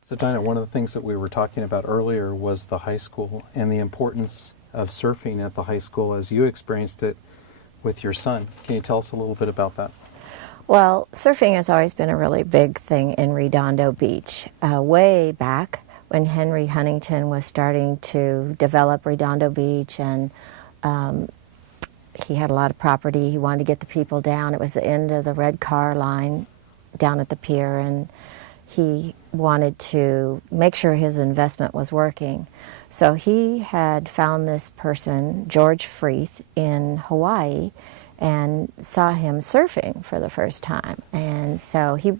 So Dinah, one of the things that we were talking about earlier was the high school and the importance of surfing at the high school as you experienced it with your son. Can you tell us a little bit about that? Well, surfing has always been a really big thing in Redondo Beach. Way back when Henry Huntington was starting to develop Redondo Beach, and he had a lot of property. He wanted to get the people down. It was the end of the red car line down at the pier, and he wanted to make sure his investment was working. So he had found this person, George Freeth, in Hawaii, and saw him surfing for the first time. And so he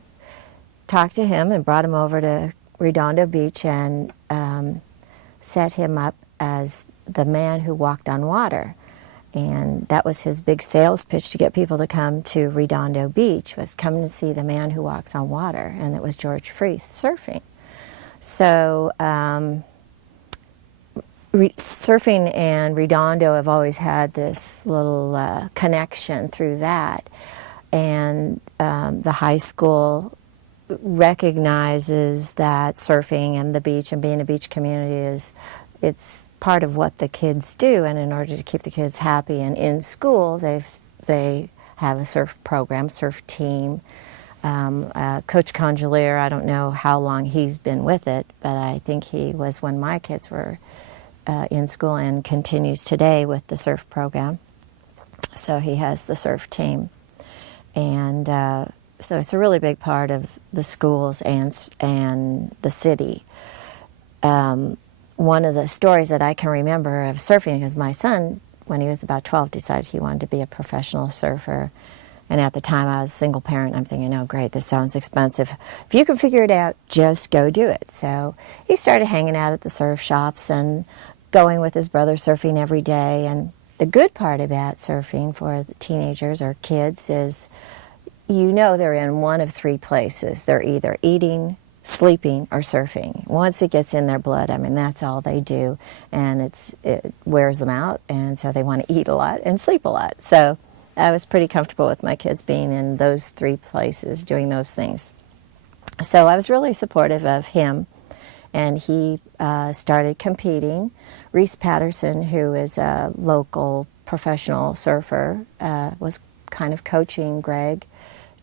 talked to him and brought him over to Redondo Beach and set him up as the man who walked on water. And that was his big sales pitch to get people to come to Redondo Beach, was come to see the man who walks on water. And it was George Freeth surfing. So surfing and Redondo have always had this little connection through that. And the high school recognizes that surfing and the beach and being a beach community it's part of what the kids do, and in order to keep the kids happy and in school, they have a surf program, surf team. Coach Congelier, I don't know how long he's been with it, but I think he was when my kids were in school and continues today with the surf program. So he has the surf team. And so it's a really big part of the schools and the city. One of the stories that I can remember of surfing is my son, when he was about 12, decided he wanted to be a professional surfer. And at the time, I was a single parent. I'm thinking, oh, great, this sounds expensive. If you can figure it out, just go do it. So he started hanging out at the surf shops and going with his brother surfing every day. And the good part about surfing for the teenagers or kids is, you know, they're in one of three places. They're either eating, sleeping, or surfing. Once it gets in their blood, I mean, that's all they do, and it wears them out, and so they want to eat a lot and sleep a lot. So I was pretty comfortable with my kids being in those three places, doing those things. So I was really supportive of him, and he started competing. Reese Patterson, who is a local professional surfer, was kind of coaching Greg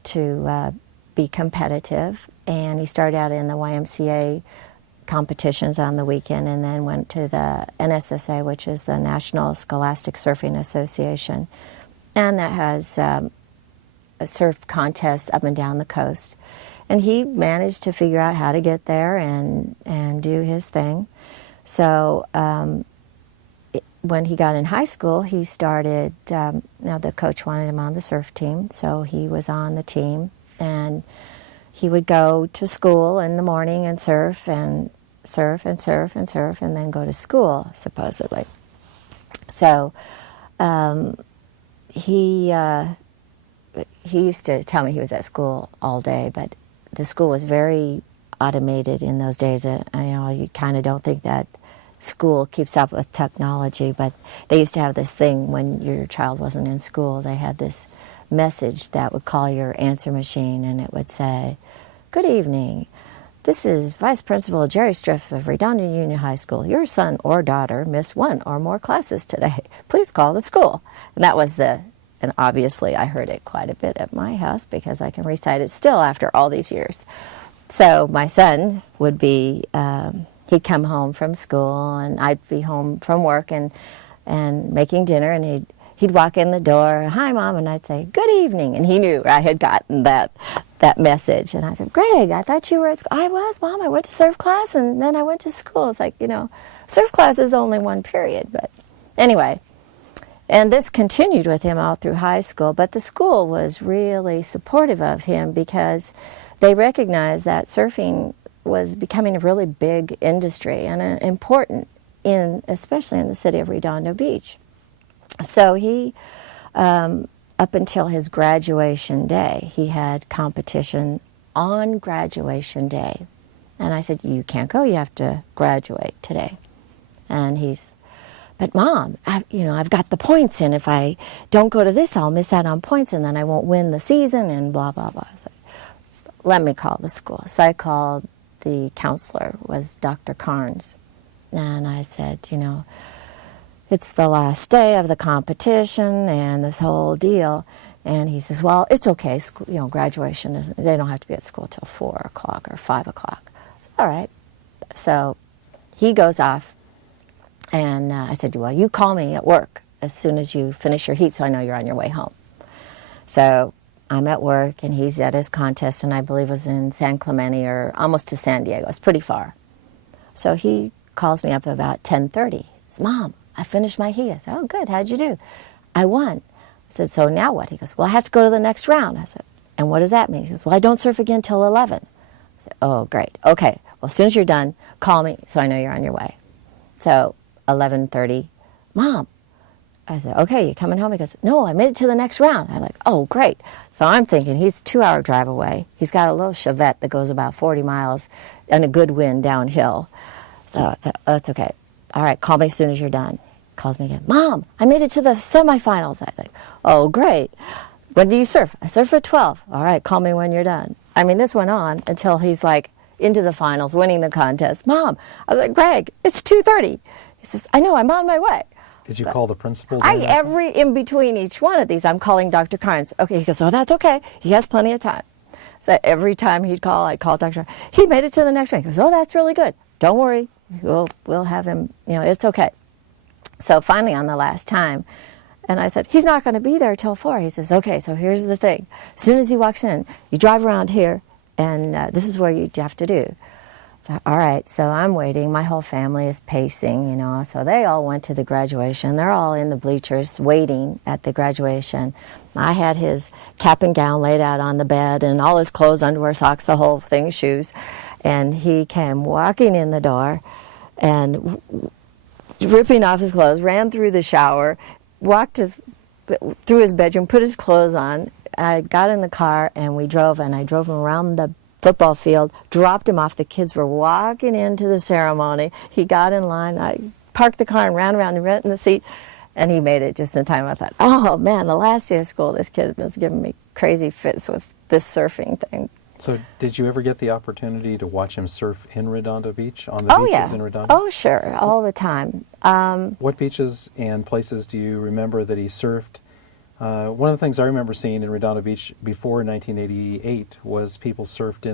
to be competitive, and he started out in the YMCA competitions on the weekend and then went to the NSSA, which is the National Scholastic Surfing Association, and that has surf contests up and down the coast. And he managed to figure out how to get there and do his thing. So when he got in high school, he started, now the coach wanted him on the surf team, so he was on the team, and he would go to school in the morning and surf and surf and surf and surf and then go to school, supposedly. So he used to tell me he was at school all day, but the school was very automated in those days. You kind of don't think that school keeps up with technology, but they used to have this thing when your child wasn't in school. They had this message that would call your answer machine, and it would say, "Good evening. This is Vice Principal Jerry Striff of Redondo Union High School. Your son or daughter missed one or more classes today. Please call the school." And that was and obviously I heard it quite a bit at my house because I can recite it still after all these years. So my son would be, he'd come home from school and I'd be home from work and making dinner, and he'd walk in the door, "Hi, Mom," and I'd say, "Good evening." And he knew I had gotten that message. And I said, "Greg, I thought you were at school." "I was, Mom. I went to surf class, and then I went to school." It's like, surf class is only one period. But anyway, and this continued with him all through high school. But the school was really supportive of him because they recognized that surfing was becoming a really big industry and important, especially in the city of Redondo Beach. So he, up until his graduation day, he had competition on graduation day. And I said, "You can't go, you have to graduate today." And "But Mom, I've got the points, and if I don't go to this, I'll miss out on points, and then I won't win the season, and blah, blah, blah." I said, "Let me call the school." So I called the counselor was Dr. Carnes. And I said, it's the last day of the competition and this whole deal. And he says, well, it's okay. School, graduation isn't, they don't have to be at school till 4 o'clock or 5 o'clock. All right. So he goes off, and I said, well, you call me at work as soon as you finish your heat so I know you're on your way home. So I'm at work, and he's at his contest, and I believe it was in San Clemente or almost to San Diego. It's pretty far. So he calls me up about 10:30. He says, Mom, I finished my heat. I said, oh, good. How'd you do? I won. I said, so now what? He goes, well, I have to go to the next round. I said, and what does that mean? He says, well, I don't surf again till 11. I said, oh, great. Okay. Well, as soon as you're done, call me so I know you're on your way. So 11:30, Mom. I said, okay, you coming home? He goes, no, I made it to the next round. I'm like, oh, great. So I'm thinking he's a 2-hour drive away. He's got a little Chevette that goes about 40 miles in a good wind downhill. So I thought, oh, it's okay. All right, call me as soon as you're done. He calls me again. Mom, I made it to the semifinals. I think, oh, great. When do you surf? I surf at 12. All right, call me when you're done. I mean, this went on until he's like into the finals, winning the contest. Mom, I was like, Greg, it's 2:30. He says, I know, I'm on my way. Did you call the principal? In between each one of these, I'm calling Dr. Carnes. Okay, he goes, oh, that's okay. He has plenty of time. So every time he'd call, I'd call Dr. Carnes. He made it to the next round. He goes, oh, that's really good. Don't worry. We'll have him, it's okay. So finally on the last time, and I said, he's not going to be there till 4. He says, okay, so here's the thing. As soon as he walks in, you drive around here, and this is what you have to do. So, all right, so I'm waiting. My whole family is pacing, So they all went to the graduation. They're all in the bleachers waiting at the graduation. I had his cap and gown laid out on the bed and all his clothes, underwear, socks, the whole thing, shoes. And he came walking in the door and ripping off his clothes, ran through the shower, walked through his bedroom, put his clothes on. I got in the car and we drove, and I drove him around the football field, dropped him off. The kids were walking into the ceremony. He got in line. I parked the car and ran around and ran in the seat, and he made it just in time. I thought, oh, man, the last day of school, this kid was giving me crazy fits with this surfing thing. So did you ever get the opportunity to watch him surf in Redondo Beach, on the beaches in Redondo? Oh, sure, all the time. What beaches and places do you remember that he surfed? One of the things I remember seeing in Redondo Beach before 1988 was people surfed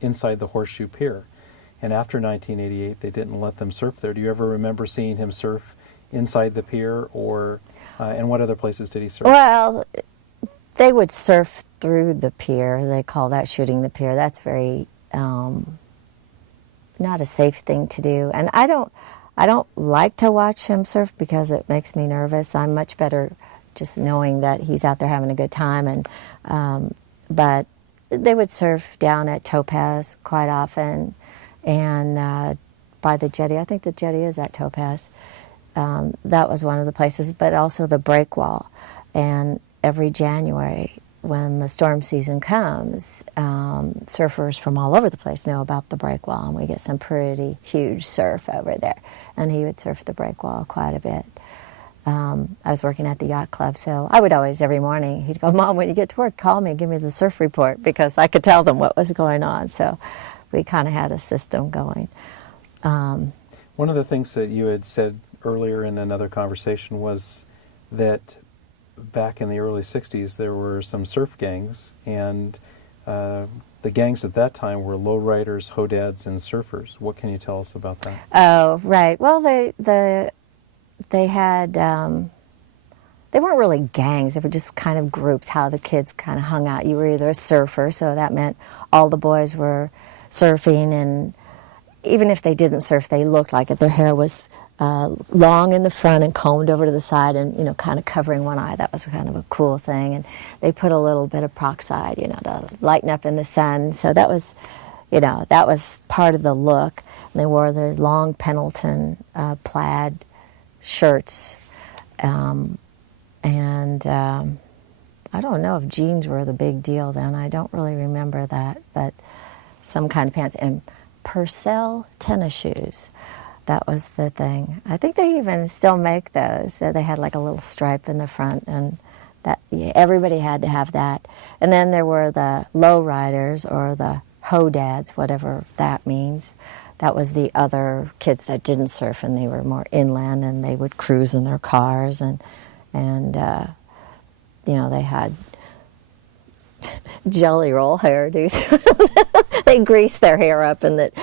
inside the Horseshoe Pier. And after 1988, they didn't let them surf there. Do you ever remember seeing him surf inside the pier, and what other places did he surf? Well, they would surf through the pier. They call that shooting the pier. That's very not a safe thing to do. And I don't like to watch him surf because it makes me nervous. I'm much better just knowing that he's out there having a good time. And but they would surf down at Topaz quite often, and by the jetty. I think the jetty is at Topaz. That was one of the places, but also the breakwall. And every January, when the storm season comes, surfers from all over the place know about the breakwall, and we get some pretty huge surf over there. And he would surf the breakwall quite a bit. I was working at the Yacht Club, so I would always, every morning, he'd go, Mom, when you get to work, call me and give me the surf report, because I could tell them what was going on. So we kind of had a system going. One of the things that you had said earlier in another conversation was that back in the early 60s there were some surf gangs, and the gangs at that time were lowriders, hodads, and surfers. What can you tell us about that? Oh, right. Well, they had, they weren't really gangs. They were just kind of groups, how the kids kind of hung out. You were either a surfer, so that meant all the boys were surfing, and even if they didn't surf, they looked like it. Their hair was long in the front and combed over to the side and, kind of covering one eye. That was kind of a cool thing. And they put a little bit of peroxide, to lighten up in the sun. So that was, that was part of the look. And they wore those long Pendleton plaid shirts. And I don't know if jeans were the big deal then. I don't really remember that. But some kind of pants. And Purcell tennis shoes. That was the thing. I think they even still make those. They had like a little stripe in the front, and everybody had to have that. And then there were the low riders, or the ho-dads, whatever that means. That was the other kids that didn't surf, and they were more inland, and they would cruise in their cars, and they had jelly roll hairdos. They greased their hair up, and that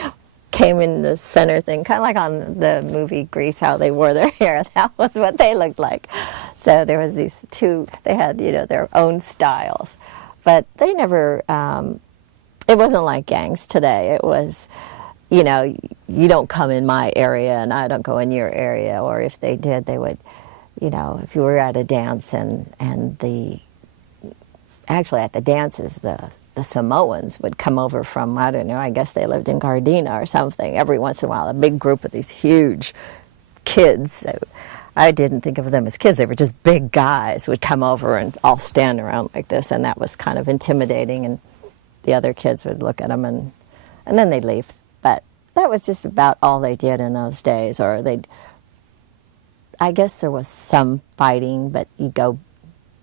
came in the center thing, kind of like on the movie Grease, how they wore their hair. That was what they looked like. So there was these two. They had their own styles, but they never. It wasn't like gangs today. It was, you don't come in my area and I don't go in your area. Or if they did, they would, if you were at a dance and actually at the dances, the Samoans would come over from, I don't know, I guess they lived in Gardena or something. Every once in a while, a big group of these huge kids. I didn't think of them as kids. They were just big guys would come over and all stand around like this, and that was kind of intimidating, and the other kids would look at them, and then they'd leave. But that was just about all they did in those days. Or I guess there was some fighting, but you'd go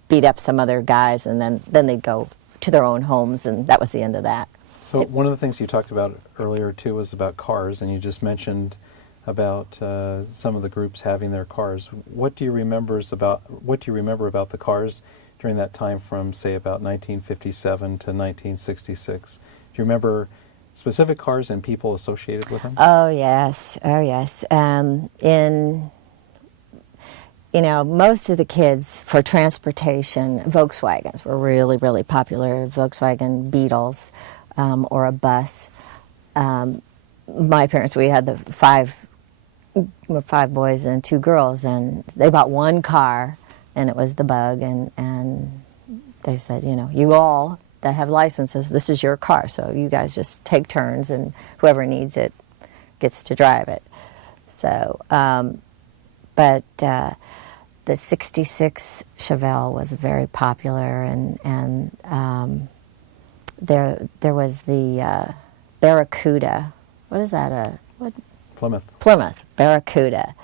beat up some other guys, and then they'd go to their own homes, and that was the end of that. So one of the things you talked about earlier, too, was about cars, and you just mentioned about some of the groups having their cars. What do you remember about the cars during that time from, say, about 1957 to 1966? Do you remember specific cars and people associated with them? Oh, yes. Most of the kids, for transportation, Volkswagens were really, really popular. Volkswagen Beetles or a bus. My parents, we had the five boys and 2 girls, and they bought one car, and it was the Bug, and they said, you all that have licenses, this is your car, so you guys just take turns, and whoever needs it gets to drive it. So, but the 66 Chevelle was very popular, and there was the Barracuda. What is that? Plymouth Barracuda.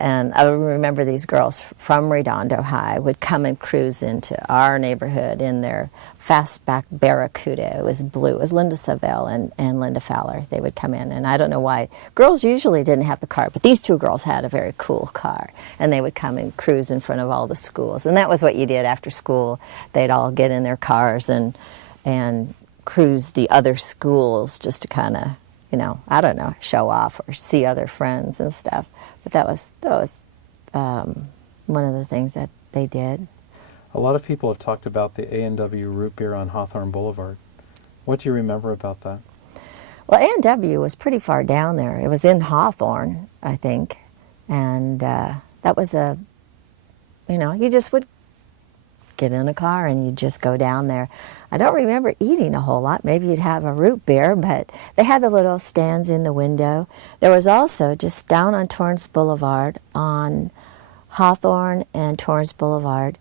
And I remember these girls from Redondo High would come and cruise into our neighborhood in their fastback Barracuda. It was blue. It was Linda Savell and Linda Fowler. They would come in, and I don't know why. Girls usually didn't have the car, but these 2 girls had a very cool car, and they would come and cruise in front of all the schools. And that was what you did after school. They'd all get in their cars and cruise the other schools just to kind of, I don't know, show off or see other friends and stuff. But that was one of the things that they did. A lot of people have talked about the A&W root beer on Hawthorne Boulevard. What do you remember about that? Well, A&W was pretty far down there. It was in Hawthorne, I think. And that was you just would get in a car and you'd just go down there. I don't remember eating a whole lot. Maybe you'd have a root beer, but they had the little stands in the window. There was also, just down on Torrance Boulevard, on Hawthorne and Torrance Boulevard,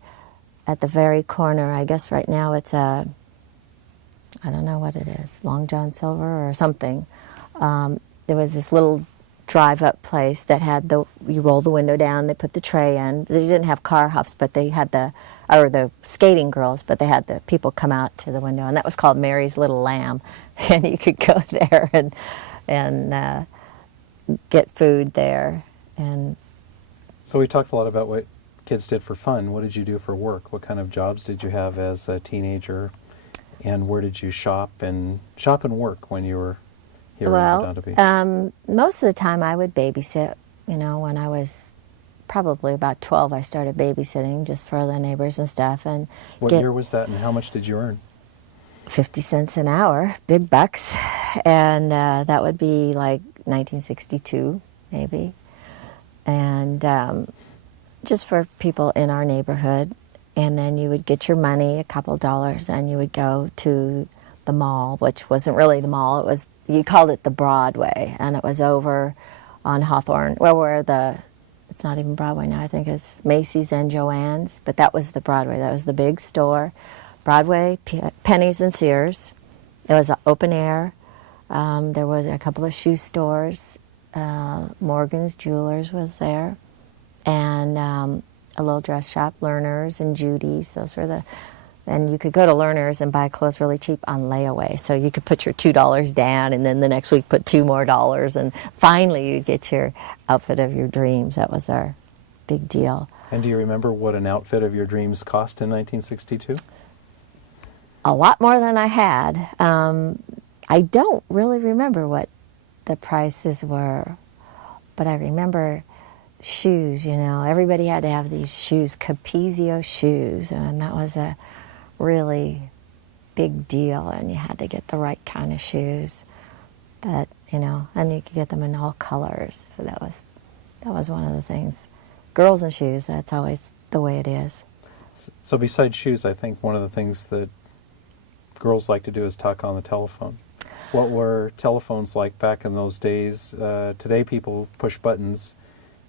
at the very corner, I guess right now it's I don't know what it is, Long John Silver or something. There was this little drive-up place that had you roll the window down, they put the tray in. They didn't have car hops, but they had the skating girls, but they had the people come out to the window, and that was called Mary's Little Lamb. And you could go there and get food there. And so we talked a lot about what kids did for fun. What did you do for work? What kind of jobs did you have as a teenager? And where did you shop and work when you were here in Redondo Beach? Most of the time I would babysit. When I was probably about 12, I started babysitting just for the neighbors and stuff. And what year was that, and how much did you earn? 50 cents an hour, big bucks. And that would be like 1962, maybe. And just for people in our neighborhood. And then you would get your money, a couple $, and you would go to the mall, which wasn't really the mall. You called it the Broadway, and it was over on Hawthorne, it's not even Broadway now, I think it's Macy's and Joann's, but that was the Broadway. That was the big store. Broadway, Penny's and Sears. It was open air. There was a couple of shoe stores. Morgan's Jewelers was there. And a little dress shop, Lerner's and Judy's. Those were and you could go to Learner's and buy clothes really cheap on layaway. So you could put your $2 down, and then the next week put $2 more, and finally you'd get your outfit of your dreams. That was our big deal. And do you remember what an outfit of your dreams cost in 1962? A lot more than I had. I don't really remember what the prices were, but I remember shoes, you know. Everybody had to have these shoes, Cappezio shoes, and that was a really big deal, and you had to get the right kind of shoes. But, you know, and you could get them in all colors. So that was one of the things. Girls and shoes, that's always the way it is. So besides shoes, I think one of the things that girls like to do is talk on the telephone. What were telephones like back in those days? Today people push buttons.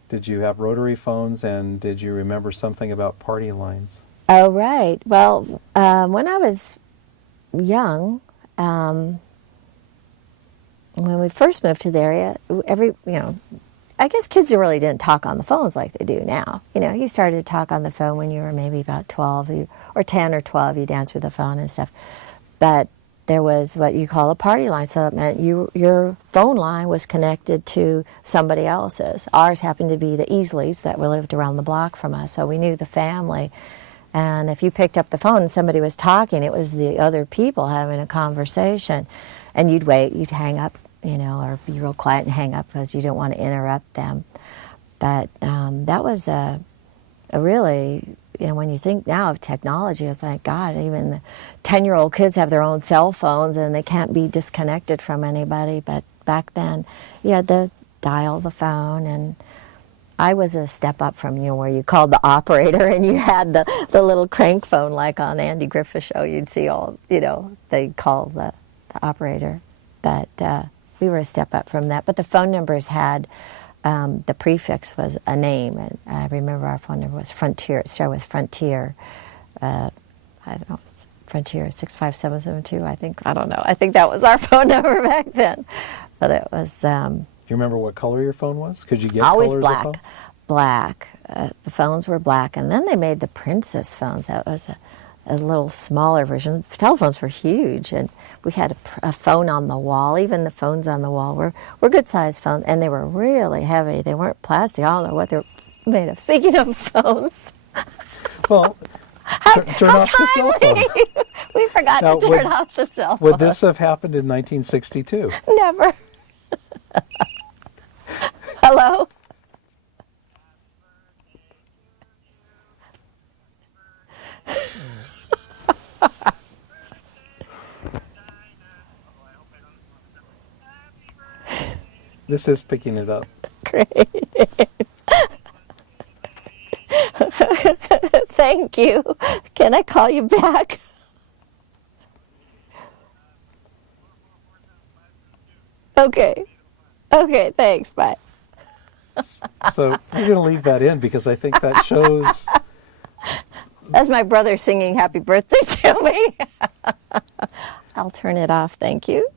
Did you have rotary phones, and did you remember something about party lines? Oh, right. Well, when I was young, when we first moved to the area, I guess kids really didn't talk on the phones like they do now. You know, you started to talk on the phone when you were maybe about 12 or 10 or 12. You'd answer the phone and stuff. But there was what you call a party line. So it meant your phone line was connected to somebody else's. Ours happened to be the Easleys that lived around the block from us. So we knew the family. And if you picked up the phone and somebody was talking, it was the other people having a conversation. And you'd wait, you'd hang up, you know, or be real quiet and hang up because you don't want to interrupt them. But that was a really, you know, when you think now of technology, it's like, God, even the 10-year-old kids have their own cell phones and they can't be disconnected from anybody. But back then, you had to dial the phone, and I was a step up from you where you called the operator and you had the little crank phone like on Andy Griffith's show. You'd see all, you know, they'd call the operator. But we were a step up from that. But the phone numbers had, the prefix was a name. And I remember our phone number was Frontier. It started with Frontier. I don't know, Frontier 65772, I think. I don't know. I think that was our phone number back then. But it was... Do you remember what color your phone was? Could you get always colors black. of phone? Black. The phones were black. And then they made the Princess phones. That was a little smaller version. The telephones were huge, and we had a phone on the wall. Even the phones on the wall were good-sized phones, and they were really heavy. They weren't plastic. I don't know what they're made of. Speaking of phones, well, turn off the cell phone. We forgot Now, to turn off the cell phone. Would this have happened in 1962? Never. Hello? This is picking it up. Great. Thank you. Can I call you back? Okay. Okay, thanks. Bye. So you're going to leave that in because I think that shows... That's my brother singing happy birthday to me. I'll turn it off, thank you.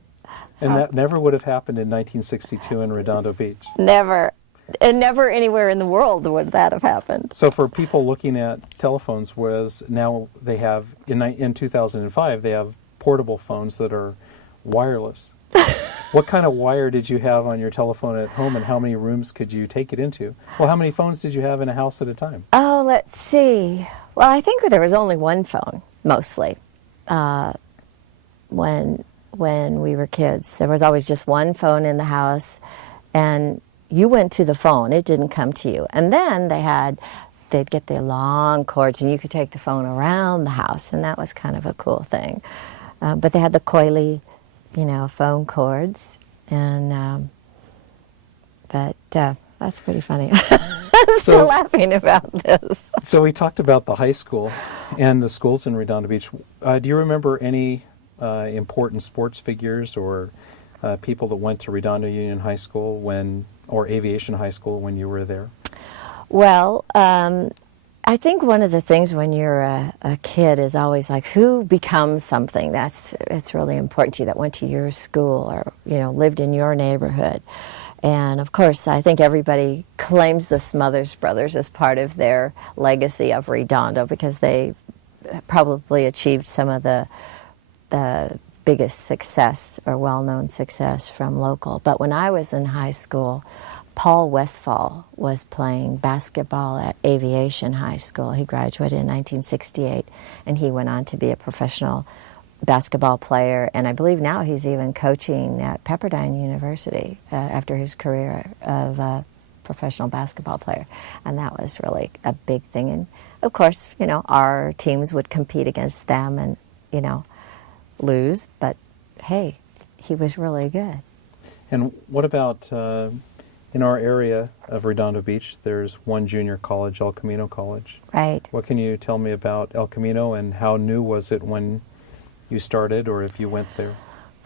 And that never would have happened in 1962 in Redondo Beach. Never. And never anywhere in the world would that have happened. So for people looking at telephones, whereas now they have, in 2005, they have portable phones that are wireless. What kind of wire did you have on your telephone at home, and how many rooms could you take it into? Well, how many phones did you have in a house at a time? Oh, let's see. Well, I think there was only one phone, mostly, when we were kids. There was always just one phone in the house, and you went to the phone. It didn't come to you. And then they'd get the long cords, and you could take the phone around the house, and that was kind of a cool thing. But they had the coily, phone cords, and but that's pretty funny. I'm still laughing about this. So we talked about the high school and the schools in Redondo Beach. Do you remember any important sports figures or people that went to Redondo Union High School or Aviation High School when you were there? Well, I think one of the things when you're a kid is always like who becomes something. It's really important to you that went to your school or lived in your neighborhood. And of course, I think everybody claims the Smothers brothers as part of their legacy of Redondo because they probably achieved some of the biggest success or well-known success from local. But when I was in high school, Paul Westphal was playing basketball at Aviation High School. He graduated in 1968, and he went on to be a professional basketball player, and I believe now he's even coaching at Pepperdine University after his career of a professional basketball player, and that was really a big thing. And of course, our teams would compete against them and, lose, but hey, he was really good. And what about in our area of Redondo Beach, there's one junior college, El Camino College. Right. What can you tell me about El Camino, and how new was it when you started, or if you went there?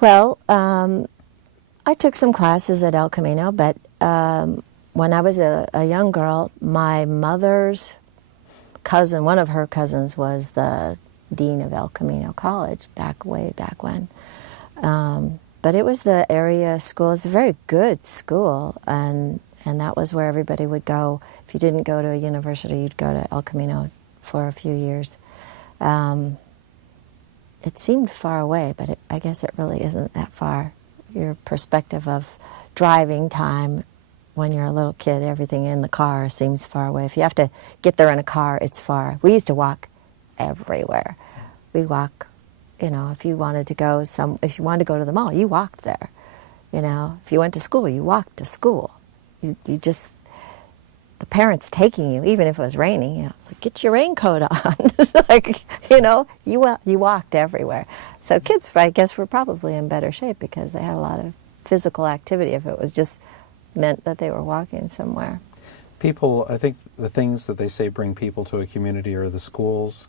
Well, I took some classes at El Camino, but when I was a young girl, my mother's cousin, one of her cousins, was the dean of El Camino College way back when. But it was the area school. It's a very good school, and that was where everybody would go. If you didn't go to a university, you'd go to El Camino for a few years. It seemed far away, but I guess it really isn't that far. Your perspective of driving time when you're a little kid, everything in the car seems far away. If you have to get there in a car, it's far. We used to walk everywhere. We'd walk, if you wanted to go if you wanted to go to the mall, you walked there. If you went to school, you walked to school. You just, the parents taking you, even if it was raining, it's like, get your raincoat on. It's like, you walked everywhere. So kids, I guess, were probably in better shape because they had a lot of physical activity if it was just meant that they were walking somewhere. People, I think the things that they say bring people to a community are the schools,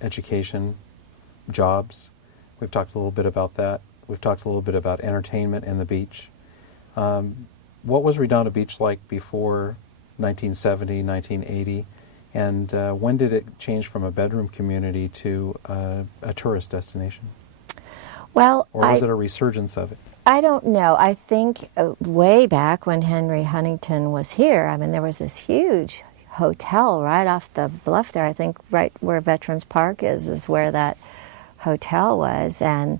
education, jobs. We've talked a little bit about that. We've talked a little bit about entertainment and the beach. What was Redondo Beach like before 1970, 1980? And when did it change from a bedroom community to a tourist destination? Well, or was it a resurgence of it? I don't know. I think way back when Henry Huntington was here, there was this huge hotel right off the bluff there. I think right where Veterans Park is where that hotel was, and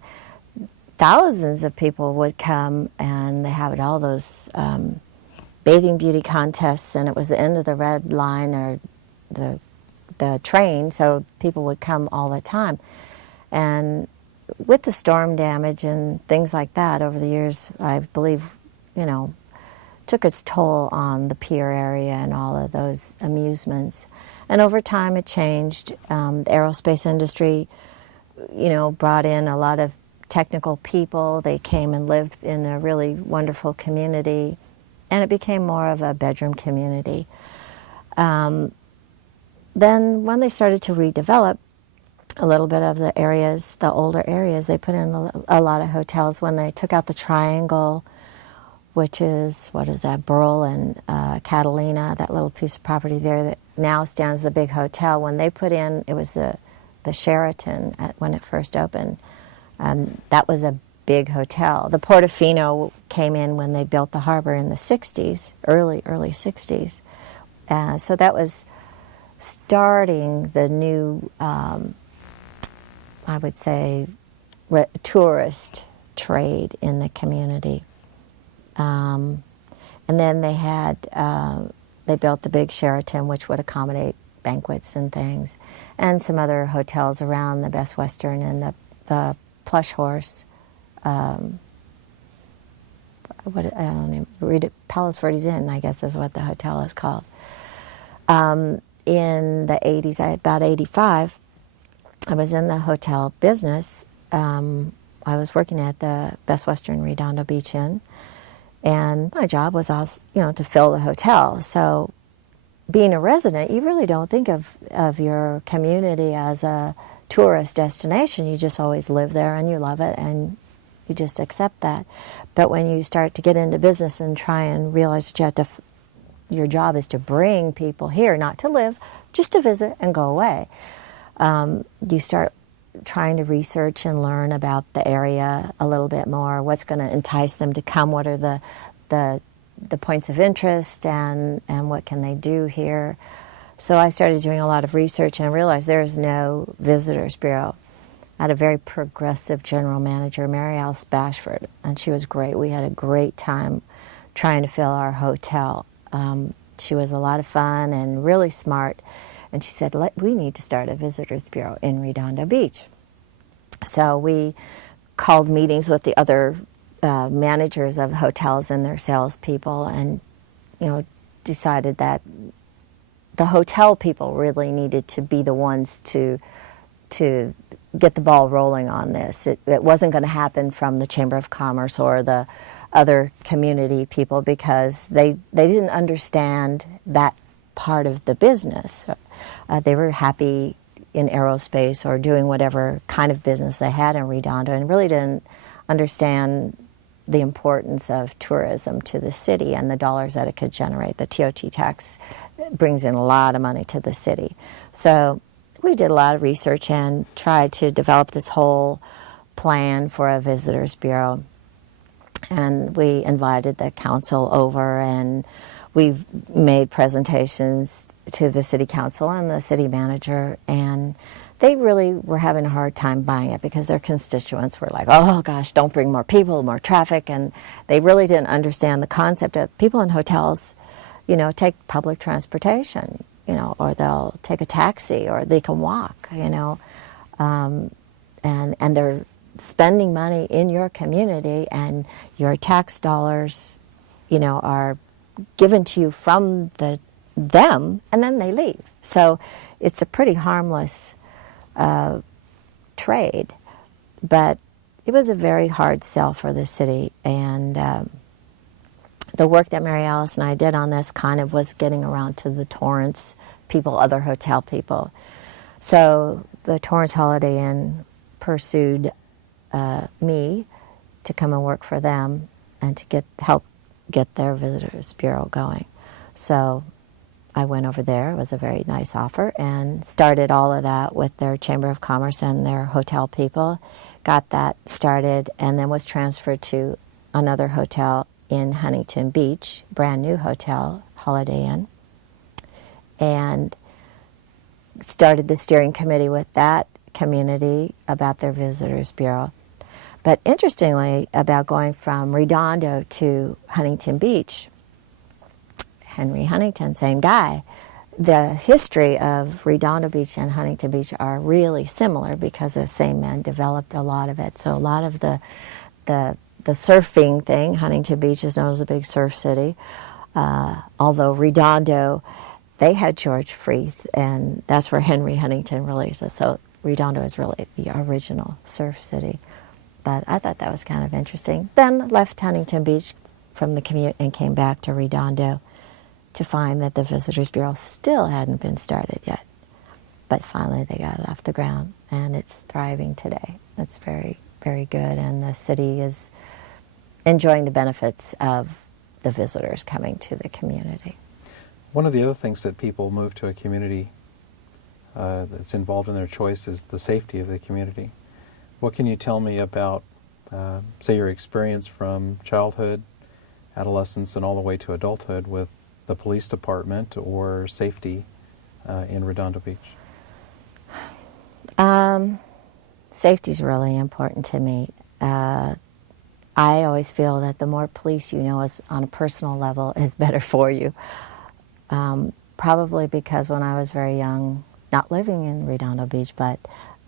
thousands of people would come, and they had all those bathing beauty contests, and it was the end of the red line or the train, so people would come all the time. And with the storm damage and things like that over the years, I believe, took its toll on the pier area and all of those amusements. And over time it changed. The aerospace industry, brought in a lot of technical people. They came and lived in a really wonderful community, and it became more of a bedroom community. Then when they started to redevelop a little bit of the areas, the older areas, they put in a lot of hotels. When they took out the Triangle, which is, Burl and Catalina, that little piece of property there that now stands the big hotel. When they put in, it was the Sheraton when it first opened. That was a big hotel. The Portofino came in when they built the harbor in the 60s, early 60s. So that was starting the new, I would say, tourist trade in the community. And then they had, they built the big Sheraton, which would accommodate banquets and things, and some other hotels around, the Best Western and the Plush Horse. I don't even read it. Palos Verdes Inn, I guess, is what the hotel is called. In the 80s, about 85, I was in the hotel business. I was working at the Best Western Redondo Beach Inn, and my job was also, to fill the hotel. So being a resident, you really don't think of your community as a tourist destination. You just always live there and you love it and you just accept that. But when you start to get into business and try and realize that you have to, your job is to bring people here, not to live, just to visit and go away. You start trying to research and learn about the area a little bit more. What's going to entice them to come? What are the points of interest, and what can they do here? So I started doing a lot of research and I realized there is no visitors bureau. I had a very progressive general manager, Mary Alice Bashford, and she was great. We had a great time trying to fill our hotel. She was a lot of fun and really smart. And she said, we need to start a visitors bureau in Redondo Beach. So we called meetings with the other managers of hotels and their salespeople, and decided that the hotel people really needed to be the ones to get the ball rolling on this. It wasn't going to happen from the Chamber of Commerce or the other community people, because they didn't understand that part of the business. They were happy in aerospace or doing whatever kind of business they had in Redondo, and really didn't understand the importance of tourism to the city and the dollars that it could generate. The TOT tax brings in a lot of money to the city. So we did a lot of research and tried to develop this whole plan for a visitors bureau. And we invited the council over, and we've made presentations to the city council and the city manager, and they really were having a hard time buying it because their constituents were like, oh gosh, don't bring more people, more traffic, and they really didn't understand the concept of people in hotels, take public transportation, or they'll take a taxi, or they can walk, and they're spending money in your community, and your tax dollars, are given to you from them, and then they leave. So it's a pretty harmless trade, but it was a very hard sell for the city, and the work that Mary Alice and I did on this kind of was getting around to the Torrance people, other hotel people. So the Torrance Holiday Inn pursued me to come and work for them and to help get their visitors bureau going. So I went over there. It was a very nice offer, and started all of that with their Chamber of Commerce and their hotel people. Got that started, and then was transferred to another hotel in Huntington Beach, brand new hotel, Holiday Inn, and started the steering committee with that community about their visitors bureau. But interestingly, about going from Redondo to Huntington Beach, Henry Huntington, same guy, the history of Redondo Beach and Huntington Beach are really similar because the same man developed a lot of it. So a lot of the surfing thing, Huntington Beach is known as a big surf city, although Redondo, they had George Freeth, and that's where Henry Huntington really is. So Redondo is really the original surf city. But I thought that was kind of interesting. Then left Huntington Beach from the commute and came back to Redondo to find that the Visitors Bureau still hadn't been started yet. But finally they got it off the ground, and it's thriving today. It's very, very good, and the city is enjoying the benefits of the visitors coming to the community. One of the other things that people move to a community that's involved in their choice is the safety of the community. What can you tell me about, say, your experience from childhood, adolescence, and all the way to adulthood with the police department or safety in Redondo Beach? Safety is really important to me. I always feel that the more police you know on a personal level is better for you. Probably because when I was very young, not living in Redondo Beach, but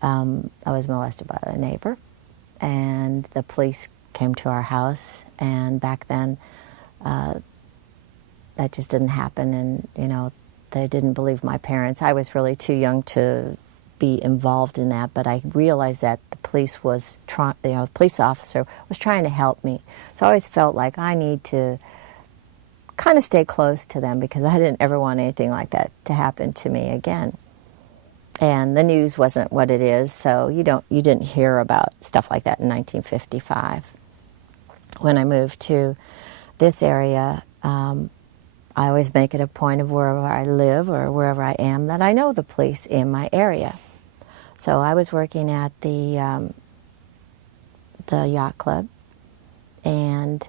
I was molested by a neighbor, and the police came to our house, and back then that just didn't happen, and they didn't believe my parents. I was really too young to be involved in that, but I realized that the police was the police officer was trying to help me. So I always felt like I need to kind of stay close to them because I didn't ever want anything like that to happen to me again. And the news wasn't what it is, so you didn't hear about stuff like that in 1955. When I moved to this area, I always make it a point of wherever I live or wherever I am that I know the police in my area. So I was working at the Yacht Club, and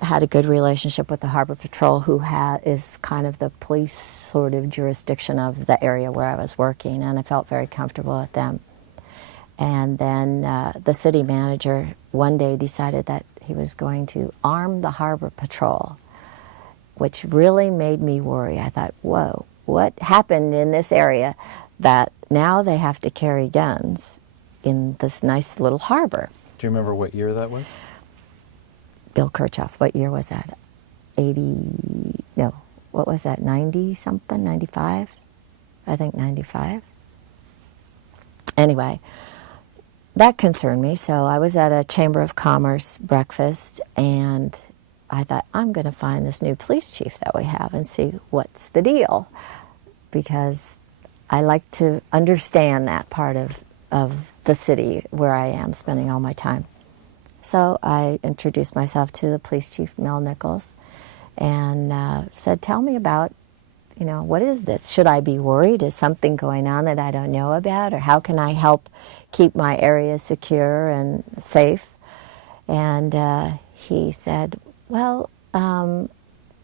had a good relationship with the Harbor Patrol, who is kind of the police sort of jurisdiction of the area where I was working, and I felt very comfortable with them. And then the city manager one day decided that he was going to arm the Harbor Patrol, which really made me worry. I thought, whoa, what happened in this area that now they have to carry guns in this nice little harbor? Do you remember what year that was? Bill Kirchhoff, what year was that? 90-something, 95? I think 95. Anyway, that concerned me, so I was at a Chamber of Commerce breakfast, and I thought, I'm going to find this new police chief that we have and see what's the deal, because I like to understand that part of the city where I am spending all my time. So I introduced myself to the police chief, Mel Nichols, and said, tell me about, what is this? Should I be worried? Is something going on that I don't know about? Or how can I help keep my area secure and safe? And he said, well,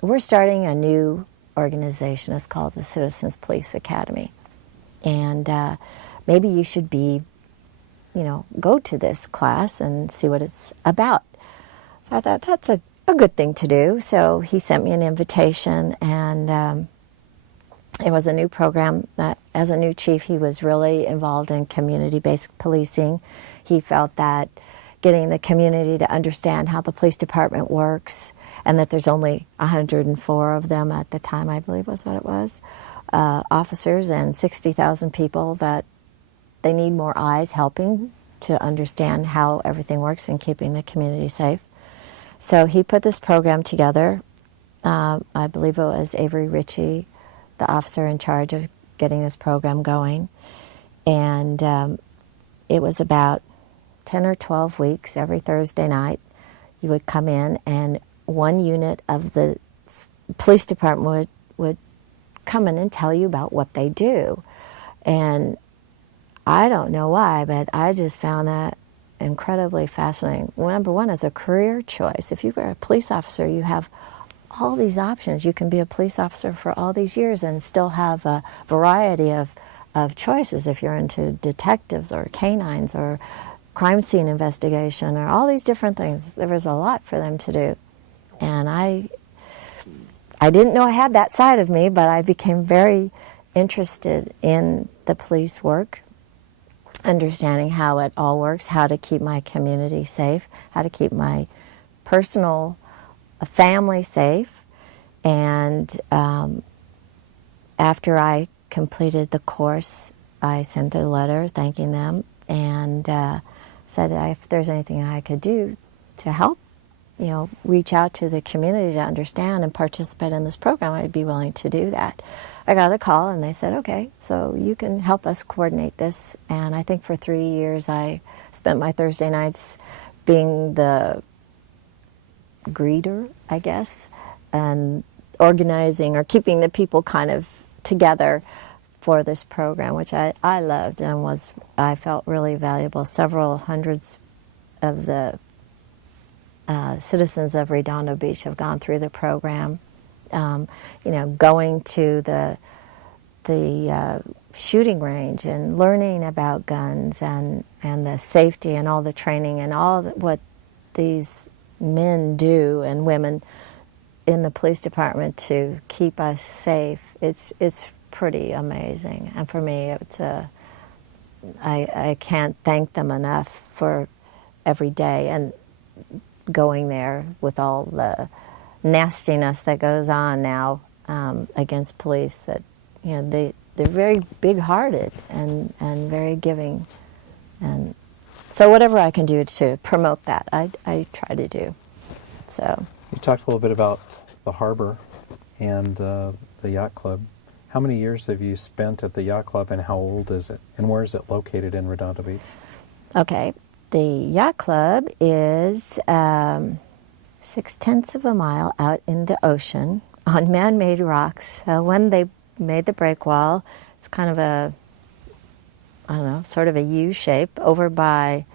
we're starting a new organization. It's called the Citizens Police Academy. And maybe you should go to this class and see what it's about. So I thought that's a good thing to do. So he sent me an invitation, and it was a new program that, as a new chief, he was really involved in community-based policing. He felt that getting the community to understand how the police department works, and that there's only 104 of them at the time, I believe was what it was, officers, and 60,000 people, that they need more eyes helping to understand how everything works and keeping the community safe. So he put this program together. I believe it was Avery Ritchie, the officer in charge of getting this program going. And it was about 10 or 12 weeks. Every Thursday night you would come in, and one unit of the police department would come in and tell you about what they do. And I don't know why, but I just found that incredibly fascinating. Number one, as a career choice, if you were a police officer, you have all these options. You can be a police officer for all these years and still have a variety of choices if you're into detectives or canines or crime scene investigation or all these different things. There was a lot for them to do. And I didn't know I had that side of me, but I became very interested in the police work, understanding how it all works, how to keep my community safe, how to keep my personal family safe. And after I completed the course, I sent a letter thanking them and said if there's anything I could do to help, reach out to the community to understand and participate in this program, I'd be willing to do that. I got a call and they said, okay, so you can help us coordinate this. And I think for 3 years I spent my Thursday nights being the greeter, I guess, and organizing or keeping the people kind of together for this program, which I loved and I felt really valuable. Several hundreds of the citizens of Redondo Beach have gone through the program. Going to the shooting range and learning about guns and the safety and all the training and all what these men do and women in the police department to keep us safe. It's pretty amazing. And for me, I can't thank them enough for every day and going there with all the nastiness that goes on now against police. That they're very big-hearted and very giving, and so whatever I can do to promote that, I try to do. So you talked a little bit about the harbor and the yacht club. How many years have you spent at the yacht club, and how old is it, and where is it located in Redondo Beach? Okay, the yacht club is 0.6 of a mile out in the ocean on man-made rocks. When they made the breakwall, it's kind of a, sort of a U shape over by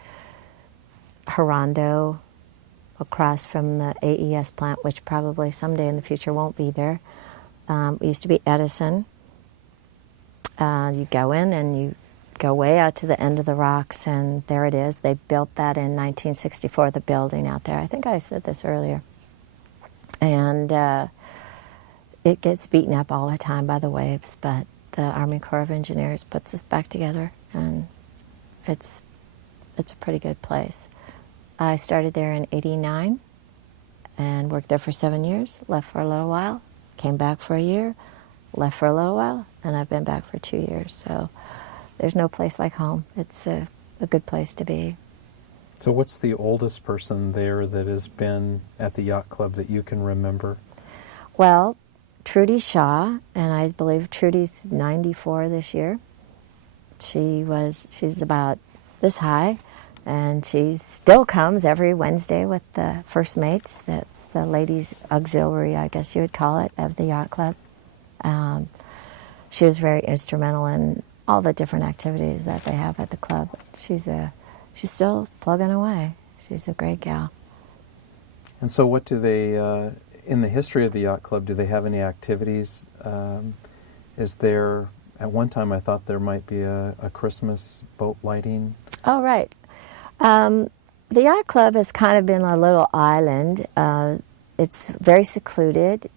Redondo, across from the AES plant, which probably someday in the future won't be there. It used to be Edison. You go in and you go way out to the end of the rocks, and there it is. They built that in 1964, the building out there. I think I said this earlier. And it gets beaten up all the time by the waves, but the Army Corps of Engineers puts us back together, and it's a pretty good place. I started there in '89 and worked there for 7 years, left for a little while, came back for a year, left for a little while, and I've been back for 2 years. So there's no place like home. It's a good place to be. So what's the oldest person there that has been at the yacht club that you can remember? Well, Trudy Shaw, and I believe Trudy's 94 this year. She's about this high, and she still comes every Wednesday with the first mates. That's the ladies' auxiliary, I guess you would call it, of the yacht club. She was very instrumental in all the different activities that they have at the club. She's still plugging away. She's a great gal. And so what do they, in the history of the yacht club, do they have any activities? Is there, at one time I thought there might be a Christmas boat lighting. Oh, right. The yacht club has kind of been a little island. It's very secluded.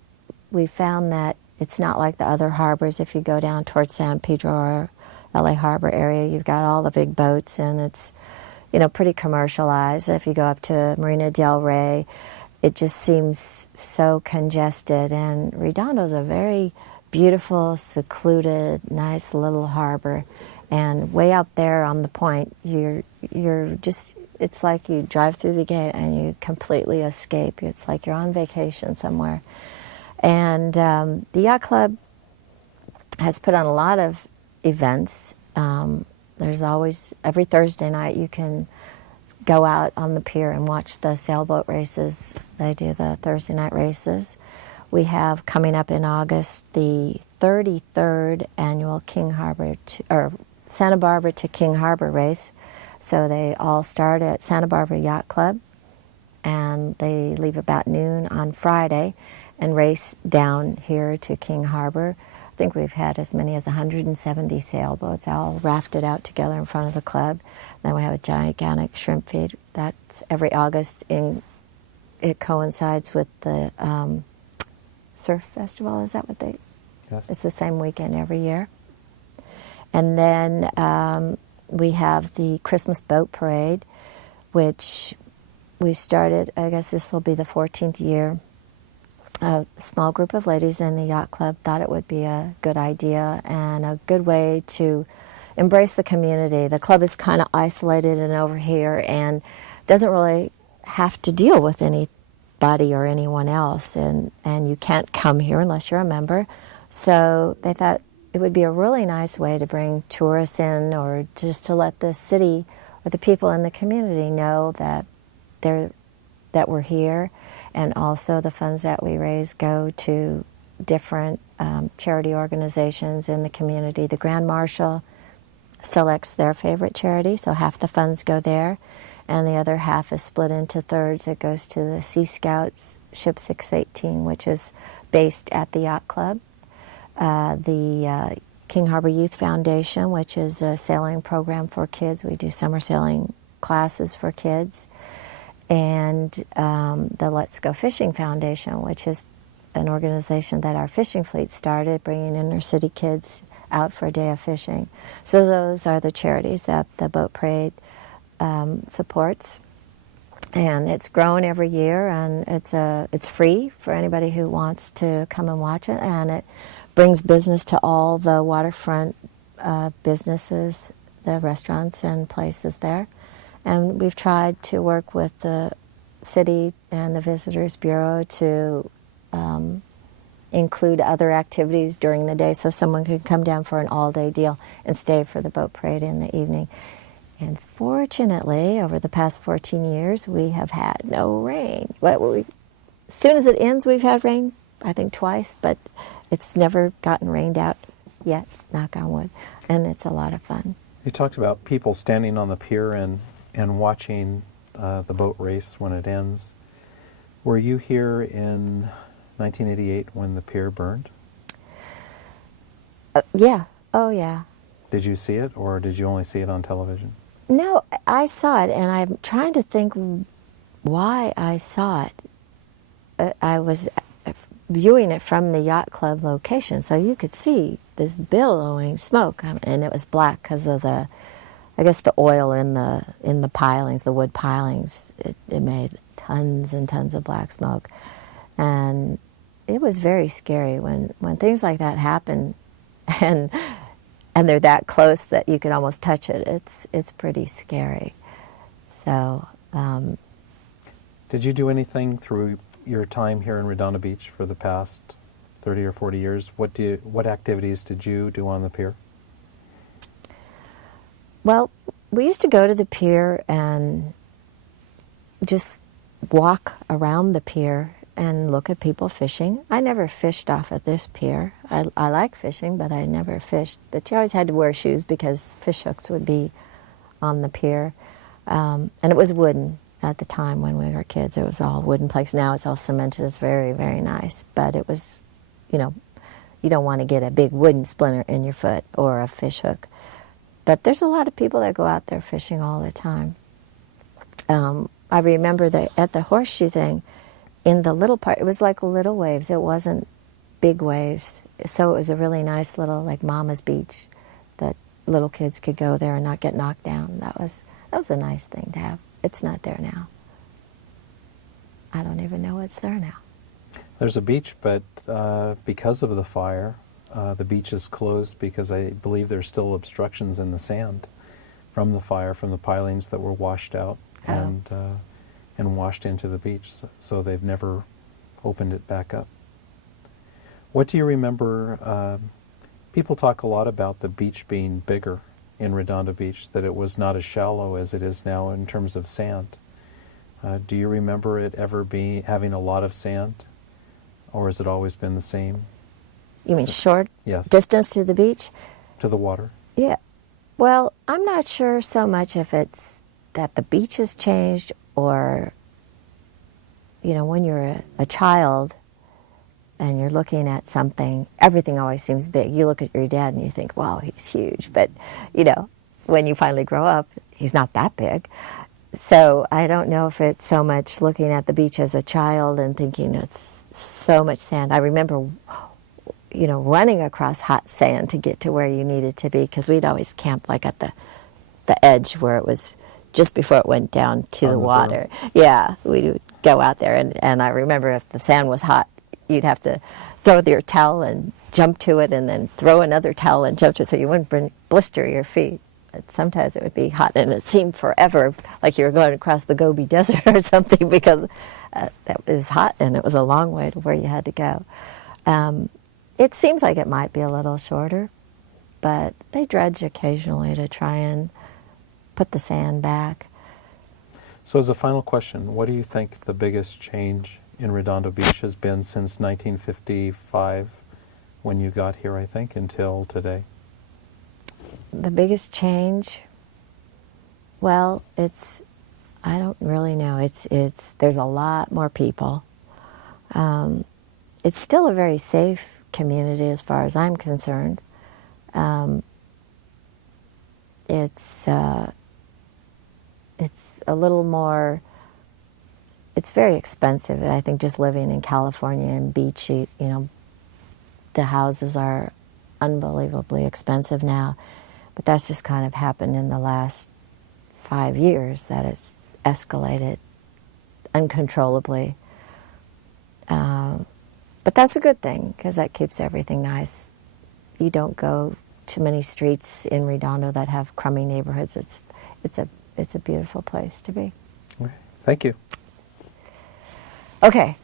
We found that it's not like the other harbors. If you go down towards San Pedro or LA Harbor area, you've got all the big boats, and it's, pretty commercialized. If you go up to Marina del Rey, it just seems so congested. And Redondo's a very beautiful, secluded, nice little harbor. And way out there on the point, you're just, it's like you drive through the gate and you completely escape. It's like you're on vacation somewhere. And the yacht club has put on a lot of events. There's always, every Thursday night you can go out on the pier and watch the sailboat races. They do the Thursday night races. We have coming up in August the 33rd annual Santa Barbara to King Harbor race. So they all start at Santa Barbara Yacht Club, and they leave about noon on Friday and race down here to King Harbor. I think we've had as many as 170 sailboats all rafted out together in front of the club. Then we have a gigantic shrimp feed. That's every August. It coincides with the surf festival. Is that what they? Yes. It's the same weekend every year. And then we have the Christmas boat parade, which we started, I guess this will be the 14th year. A small group of ladies in the yacht club thought it would be a good idea and a good way to embrace the community. The club is kind of isolated and over here and doesn't really have to deal with anybody or anyone else, and you can't come here unless you're a member. So they thought it would be a really nice way to bring tourists in, or just to let the city or the people in the community know that we're here. And also the funds that we raise go to different charity organizations in the community. The Grand Marshal selects their favorite charity, so half the funds go there, and the other half is split into thirds. It goes to the Sea Scouts Ship 618, which is based at the yacht club. The King Harbor Youth Foundation, which is a sailing program for kids. We do summer sailing classes for kids. And the Let's Go Fishing Foundation, which is an organization that our fishing fleet started, bringing inner city kids out for a day of fishing. So those are the charities that the boat parade supports. And it's grown every year, and it's free for anybody who wants to come and watch it. And it brings business to all the waterfront businesses, the restaurants and places there. And we've tried to work with the city and the Visitors Bureau to include other activities during the day so someone could come down for an all-day deal and stay for the boat parade in the evening. And fortunately, over the past 14 years, we have had no rain. As soon as it ends, we've had rain, I think twice, but it's never gotten rained out yet, knock on wood. And it's a lot of fun. You talked about people standing on the pier and watching the boat race when it ends. Were you here in 1988 when the pier burned? Yeah. Oh, yeah. Did you see it, or did you only see it on television? No, I saw it, and I'm trying to think why I saw it. I was viewing it from the yacht club location, so you could see this billowing smoke, and it was black because of the, I guess, the oil in the pilings, the wood pilings. It made tons and tons of black smoke, and it was very scary when things like that happen, and they're that close that you can almost touch it. It's pretty scary. So. Did you do anything through your time here in Redondo Beach for the past 30 or 40 years? What activities did you do on the pier? Well, we used to go to the pier and just walk around the pier and look at people fishing. I never fished off at this pier. I like fishing, but I never fished. But you always had to wear shoes because fish hooks would be on the pier. And it was wooden. At the time when we were kids, it was all wooden planks. Now it's all cemented. It's very, very nice. But it was, you don't want to get a big wooden splinter in your foot or a fish hook. But there's a lot of people that go out there fishing all the time. I remember that at the horseshoe thing, in the little part, it was like little waves. It wasn't big waves. So it was a really nice little, like Mama's Beach, that little kids could go there and not get knocked down. That was a nice thing to have. It's not there now. I don't even know what's there now. There's a beach, but because of the fire, the beach is closed because I believe there's still obstructions in the sand from the fire, from the pilings that were washed out and washed into the beach. So they've never opened it back up. What do you remember? People talk a lot about the beach being bigger in Redondo Beach, that it was not as shallow as it is now in terms of sand. Do you remember it ever having a lot of sand, or has it always been the same? You mean short Yes. distance to the beach? To the water? Yeah. Well, I'm not sure so much if it's that the beach has changed or, when you're a child and you're looking at something, everything always seems big. You look at your dad and you think, wow, he's huge. But, when you finally grow up, he's not that big. So I don't know if it's so much looking at the beach as a child and thinking it's so much sand. I remember, running across hot sand to get to where you needed to be, because we'd always camp like at the edge where it was just before it went down to the water. Yeah, we would go out there. And I remember if the sand was hot, you'd have to throw your towel and jump to it and then throw another towel and jump to it so you wouldn't blister your feet. But sometimes it would be hot, and it seemed forever, like you were going across the Gobi Desert or something, because that was hot and it was a long way to where you had to go. It seems like it might be a little shorter, but they dredge occasionally to try and put the sand back. So as a final question, what do you think the biggest change in Redondo Beach has been since 1955, when you got here, I think, until today? The biggest change, well, I don't really know. There's a lot more people. It's still a very safe community as far as I'm concerned. It's a little more, it's very expensive. I think just living in California and beachy, the houses are unbelievably expensive now. But that's just kind of happened in the last 5 years, that it's escalated uncontrollably. But that's a good thing, because that keeps everything nice. You don't go to many streets in Redondo that have crummy neighborhoods. It's a beautiful place to be. Okay. Thank you. Okay.